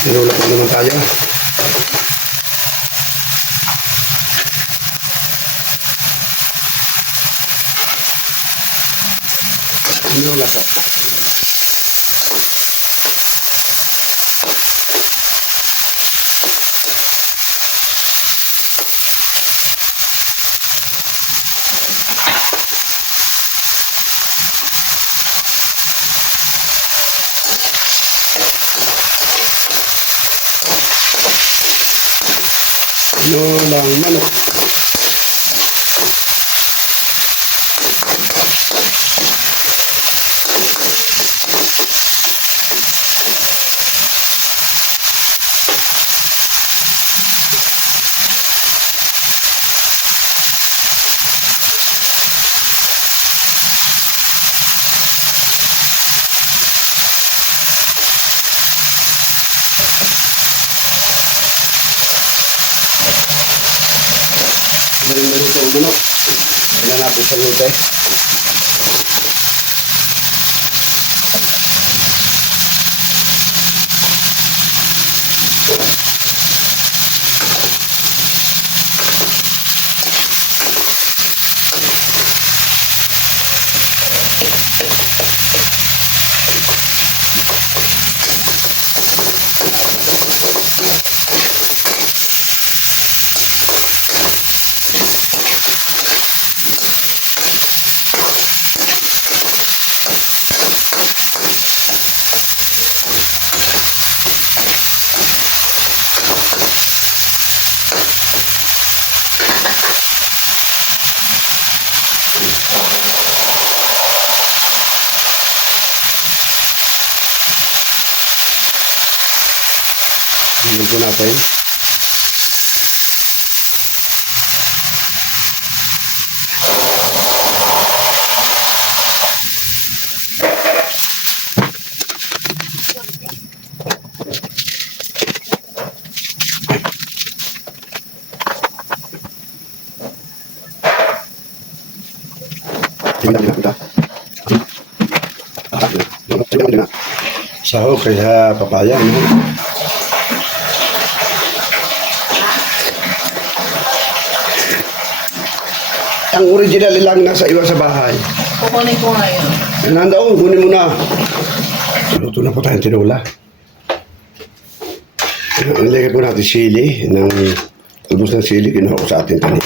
Tinulak na naman tayo. Tinulak ka. Lang manok. Maluto ang manok. Kailan natin sa luto eh. Hindi po natin. Sahog kaya papaya, no? Ang original lang nasa iwan sa bahay. Kukunin ko ngayon. Nandoon, kunin mo na. Luto na po tayong tinola. Nilagay po natin sili, albos ng sili, kinuha ko sa ating tanim.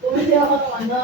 Bumili ako ng ano.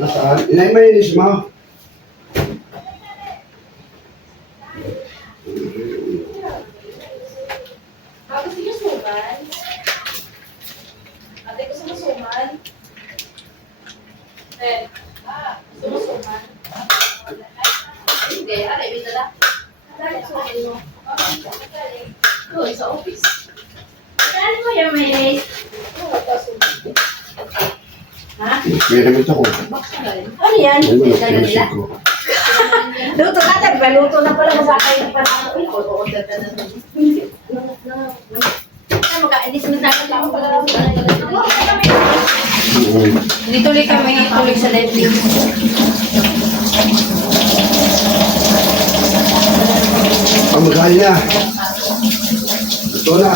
Nasaan? Inay mayronis mo? Gusto niyo suman? Ate, gusto mo suman? Gusto mo suman? Hindi, aray, may dala. Suman mo. Doon, sa office. Saan mo yung mayonnaise? Ha? May naman ako. Ano yan? Ano Dala naman nila? ko? Luto natin, baluto na pala masakay ng panahon. Uy, order ka na. Hindi sinasabi lang pala. Hindi tuloy kami tuloy sa Netflix. Pamagay na. Ito na.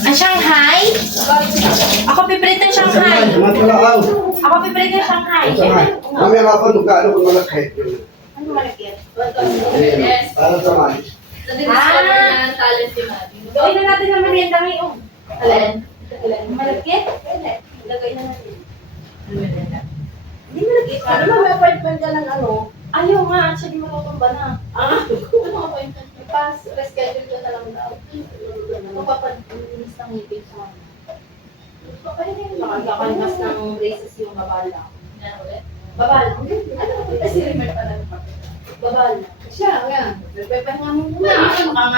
Ang Shanghai? Ako piprito ng Shanghai. Matulaaw. Ako piprito ng Shanghai. Mamaya nga po, magkano kung malaki. Ano malaki yan? Yes. Para sa mali. Talent si Mami. Gawin na natin ng merienda ngayon. Alin? Malaki? Lagay na natin. Hindi malaki. Ano may appointment ka ng ano? Ayaw nga, actually matutumba na. Ano ako yun? Pas, reschedule ko na lang daw. Magpapalinis ng ngipin sa mga. Makagkakalmas ng braces yung babal lang. Babal. Ano ko kasi remer pa lang. Babal. Siya, yan. Pepepahinga mo muna.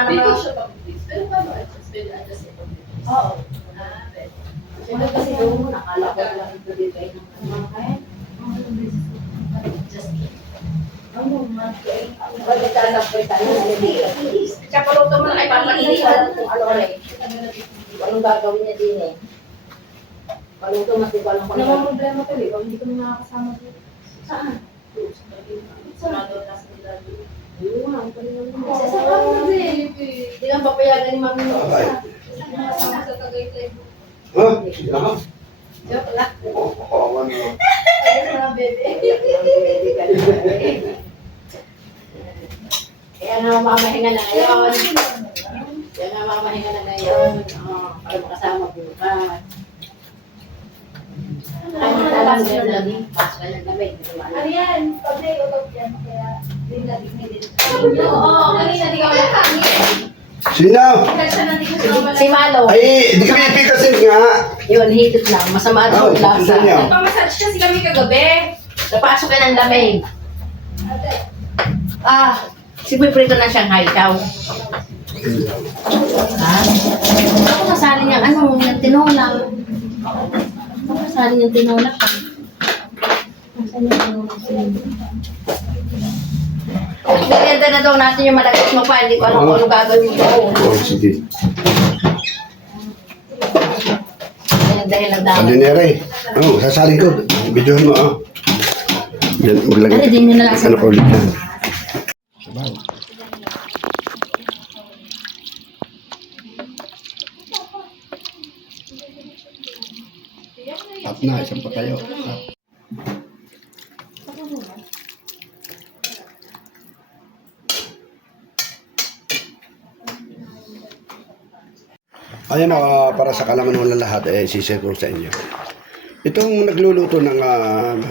Bito siya pa. Pero pa ba? Adjust ito. Oo. Siyempre kasi doon mo, nakala ko lang ito dito ay mga kaya. Just kidding. Ano man kay bakit tayo tayo sa paluto mo ay papalitan kung ano rin. Anong gagawin niya din eh. Paluto mas di ko alam kung ano problema ko eh. Hindi ko na nakakasama dito. Saan? Sarado na sa nila. Yung ang palingan. Sa kami din. Di lang papayagan ni Mami mo sa Tagaytay. Ha? Sige na. Joke lang. Kawawan mo. Mga bebe. Kaya nga mamahinga na ngayon. Kaya nga mamahinga na ngayon. Para makasama bukas. Ay, alam mo na lang. Pasok na gabi. Ano yan? Pag-day ko yan. Kaya din natin din. Oo, kanina di ka wala hangin. Sino? Si Malo. Ay, di kami ipikasin nga. Yun, hidot lang. Masama daw Oh, ang lasa. ito niya. Nagpamassage kasi kami kagabi. Napasok ka ng lamig. Si Prito na Shanghai daw. Ha? Ako kasali niya, ano, yung tinola. Ako kasali niyang tinola pa. Nasaan yung tinola siya? Nagenda na daw natin yung malagit mo pa. Hindi ko alam kung ano gagawin mo daw. Oh, sige. Dahil ang dami. Sandinere. Oh, sasalin ko. Videohan mo, ah. Yan, maglagay. Ano, din nyo na lang sa- Ano pa ulit yan? Sabaw. Up na, isang pa tayo. Up. Ayan na, para sa kalaman ng lahat, sishare ko sa inyo. Itong nagluluto ng, ang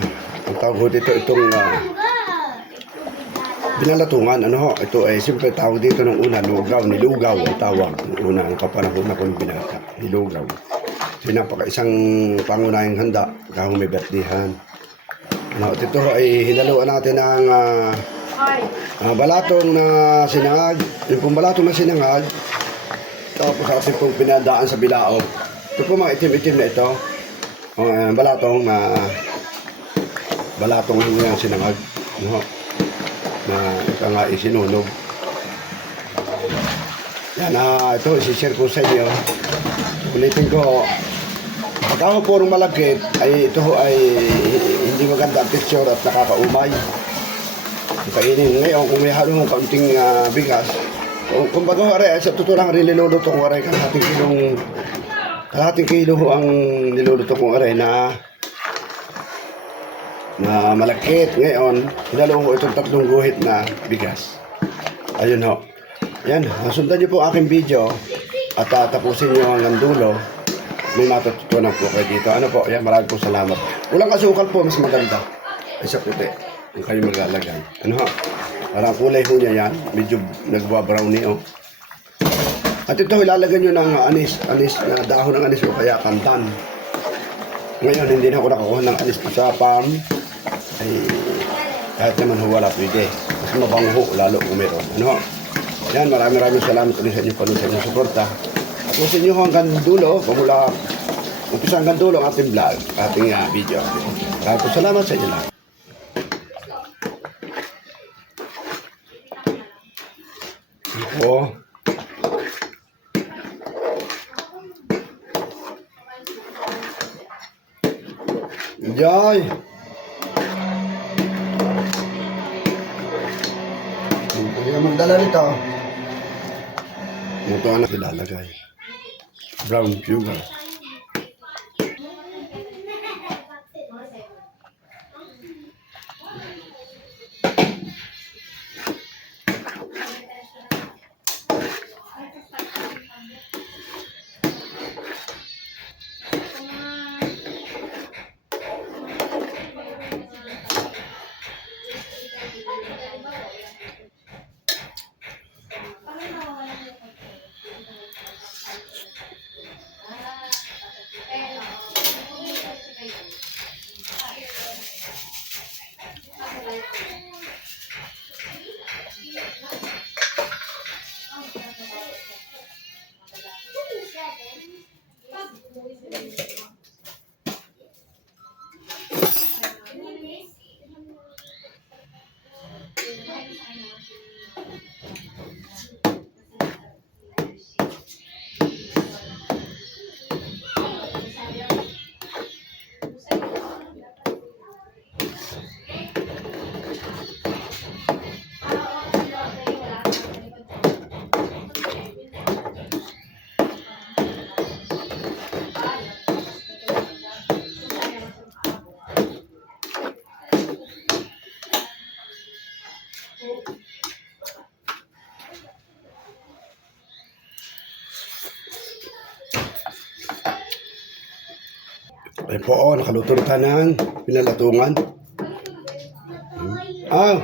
tawag ko dito, itong binalatungan, ano ho, ito ay siyempre tawag dito ng una, lugaw, nilugaw, ang tawag, ng una, ang kapanahon na kung binata, nilugaw. So, napaka isang pangunahing handa, kahong may birthdayan. Ano, ito ay hinaluan natin ng balatong na sinangag, yung pong balatong na sinangag, tapos ating pong pinadaan sa bilao. Ito po mga itim-itim na ito. Balatong na yung sinangag. No? Na ito nga isinunog. Yan ito isi-share ko sa inyo. Ulitin ko. Pagka purong malagkit, ay ito ay hindi maganda ang texture at nakakaumay. Kainin ngayon kung may halo mong kaunting bigas. Kung bago are, sa totoo lang rin niluluto kong are, kalahating kilo ho ang niluluto kong are na malakit. Ngayon, hinalo ko itong 3 guhit na bigas. Ayun ho. Yan, sundan niyo po aking video at tapusin niyo hanggang dulo. May matututunan po kayo dito. Ano po, yan, maraming po salamat. Walang asukal po, mas maganda. Ay sa puti, kung kayo maglalagay. Ano ho? Parang kulay ho niya yan. Medyo nagwa-brownie, oh. At ito, ilalagay nyo ng anis na dahon ng anis o kaya kantan. Ngayon, hindi na ako nakakuha ng anis sa farm. Ay, kahit naman ho, wala pwede. Mas mabango ho, lalo kung meron. Ano ho? Yan, maraming salamat ulit sa inyo pa sa inyong suporta. Tapusin nyo ho hanggang dulo, pagmula umpisa hanggang dulo ang ating vlog, ating video. Maraming salamat sa inyo lahat. Oh. Joy. Hindi ka magdala nito. Ito na ilalagay. Brown sugar. Ayun po, nakaluto na tayo ng pinalatungan. Ah,